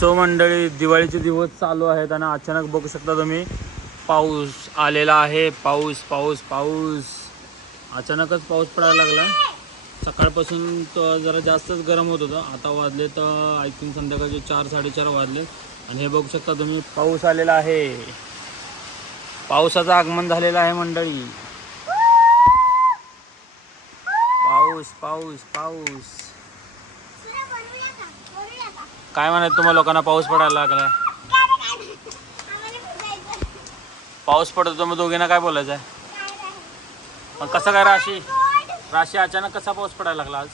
So मंडळी दिवाळीचे दिवस चालू आहेत आणि अचानक बघू शकता तुम्ही पाऊस आलेला आहे. पाऊस पाऊस पाऊस. अचानकच पाऊस पडायला लागला. सकाळपासून तर जरा जास्तच गरम होत होतं. आता वाजले तर आय थिंक संध्याकाळचे चार साडेचार वाजले. आणि हे बघू शकता तुम्ही पाऊस आलेला आहे. पावसाचं आगमन झालेलं आहे मंडळी. पाऊस पाऊस पाऊस. काय म्हणायचं तुम्हाला लोकांना पाऊस पडायला लागलाय? पाऊस पडतो मग दोघींना काय बोलायचं आहे पण कसं काय राशी? राशी अचानक कसा पाऊस पडायला लागला आज?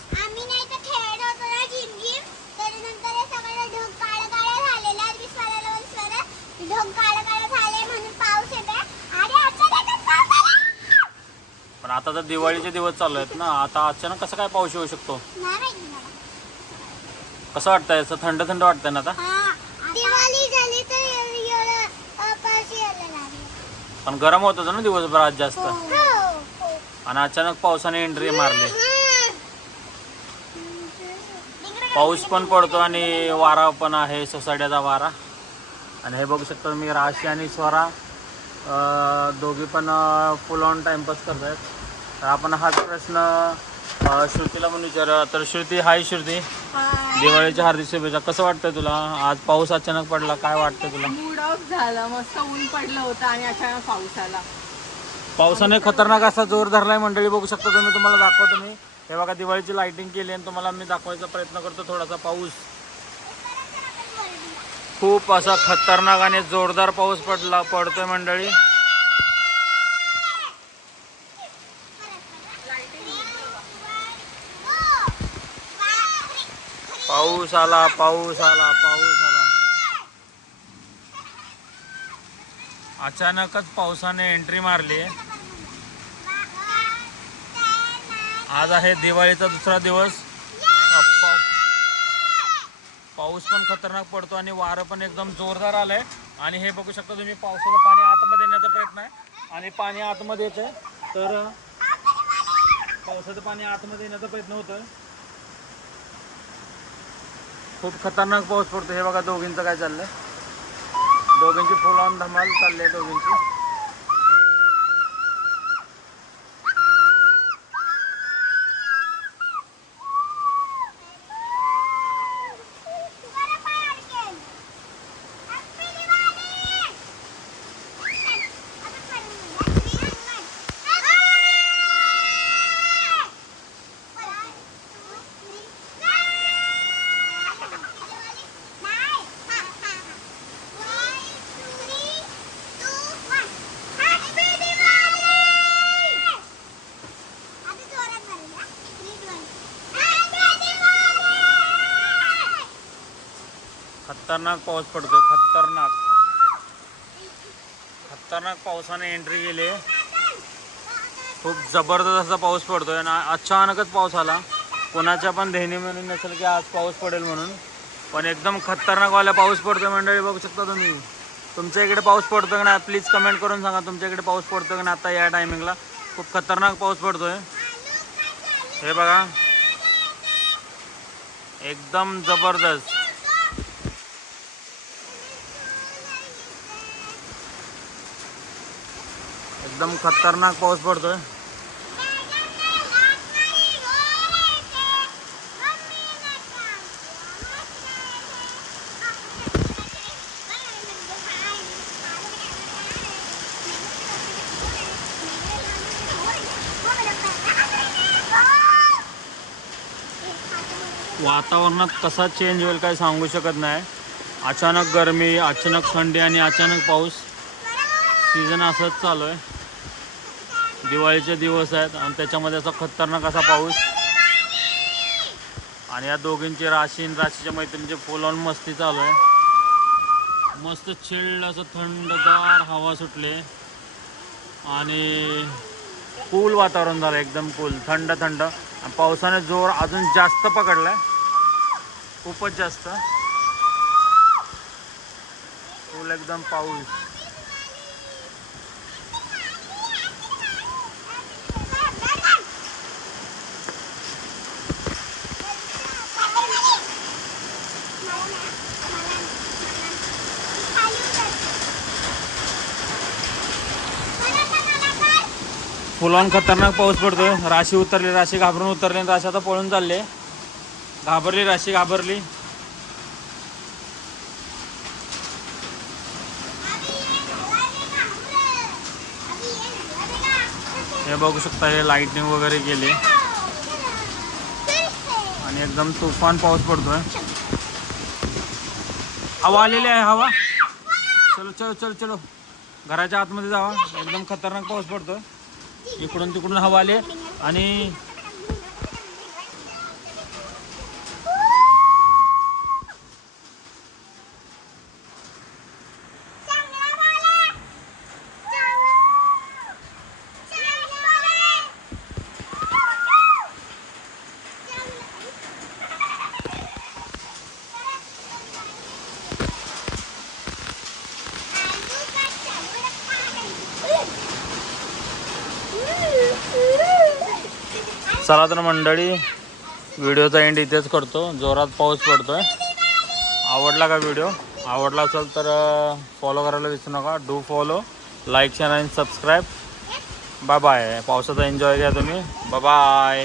पण आता तर दिवाळीचे दिवस चालू आहेत ना. आता अचानक कसं काय पाऊस येऊ शकतो? कसं वाटतंय? असं थंड थंड वाटतंय ना आता? हा दिवाळी झाली तर एवढं अ, पाऊस यायला लागला. पण गरम होत होतं ना दिवसभर आज जास्त? हो हो आणि अचानक पावसाने एंट्री मारली. पाऊस पण पडतो आणि वारा पण आहे सोसायटीचा वारा. आणि हे बघू शकता मी राशी आणि स्वरा अं, दोघी पण फुल ऑन टाइमपास करत आहेत तर आपण हाच प्रश्न श्रुतीला पण विचारूया तर श्रुती हाय श्रुती. दिवाळीच्या हार्दिक शुभेच्छा. कसं वाटतंय तुला? आज पाऊस अचानक पडला काय वाटतंय तुला? मूड ऑफ झालं. मस्त ऊन पडलं होतं आणि अचानक पाऊस आला. पावसाने खतरनाक असा जोर धरलाय मंडळी. बघू शकता तुम्ही तुम्हाला दाखवतो मी. हे बघा दिवाळीची लाइटिंग केली आणि तुम्हाला मी दाखवायचा प्रयत्न करतो थोडासा पाऊस. खूप असा खतरनाक आणि जोरदार पाऊस पडला पडतोय मंडळी. पाऊस आला पाऊस आला पाऊस आला. अचानकच पावसाने एंट्री मारली. आज आहे दिवाळीचा दुसरा दिवस. पाऊस पण खतरनाक पडतो आणि वारं पण एकदम जोरदार आलंय. आणि हे बघू शकता तुम्ही पावसाचं पाणी आतमध्ये येण्याचा प्रयत्न आहे. आणि पाणी आतमध्ये येतंय. तर पावसाचं पाणी आतमध्ये येण्याचा प्रयत्न होतोय. खूप खतरनाक पाऊस पडतो हे बघा दोघींचं काय चाललंय? दोघींची फुल ऑन धमाल चालली आहे दोघींची. खतरनाक पाऊस पडतोय खतरनाक. खतरनाक पावसाने एंट्री केली. खूप जबरदस्त असा पाऊस पडतोय आणि अचानकच पाऊस आला. कोणाच्या पण ध्येनीमध्ये नसेल की आज पाऊस पडेल म्हणून. पण एकदम खतरनाकवाला पाऊस पडतोय मंडळी बघू शकता तुम्ही. तुमच्या इकडे पाऊस पडतो का नाही प्लीज कमेंट करून सांगा तुमच्या इकडे पाऊस पडतो का नाही आता या टायमिंगला खूप खतरनाक पाऊस पडतोय. हे बघा. एकदम जबरदस्त. एकदम खतरनाक पाऊस पडतोय. वातावरणात कसा चेंज होईल काय सांगू शकत नाही. अचानक गरमी अचानक थंडी आणि अचानक पाऊस. सीझन असंच चालू आहे. दिवाळीचे दिवस आहेत आणि त्याच्यामध्ये असा खतरनाक असा पाऊस. आणि या दोघींची राशी आणि राशीच्या मैत्रिणीचे फुल ऑन मस्ती चालू आहे. मस्त चिल्ड असं थंडगार हवा सुटले. आणि कूल वातावरण झालं एकदम कूल थंड थंड. आणि पावसाने जोर अजून जास्त पकडलाय. खूपच जास्त. फुल एकदम पाऊस. फुलान खतरनाक पाऊस पडतोय. राशी उतरली राशी घाबरून उतरली आणि राशी आता पळून चालले. घाबरली राशी घाबरली. हे बघू शकता हे लाईटनिंग वगैरे गेले आणि एकदम तुफान पाऊस पडतोय. हवा आलेली आहे हवा. चलो चलो चलो चलो. घराच्या आतमध्ये जावा. एकदम खतरनाक पाऊस पडतोय. इकडून तिकडून हवा आले. आणि चला तर मंडळी व्हिडिओचा एंड इथेच करतो. जोरात पाऊस पडतोय. आवडला का व्हिडिओ आवडला असेल तर फॉलो करायला विसरू नका. डू फॉलो लाईक शेअर आणि सबस्क्राईब बाय बाय पावसाचा एन्जॉय घ्या तुम्ही. बाय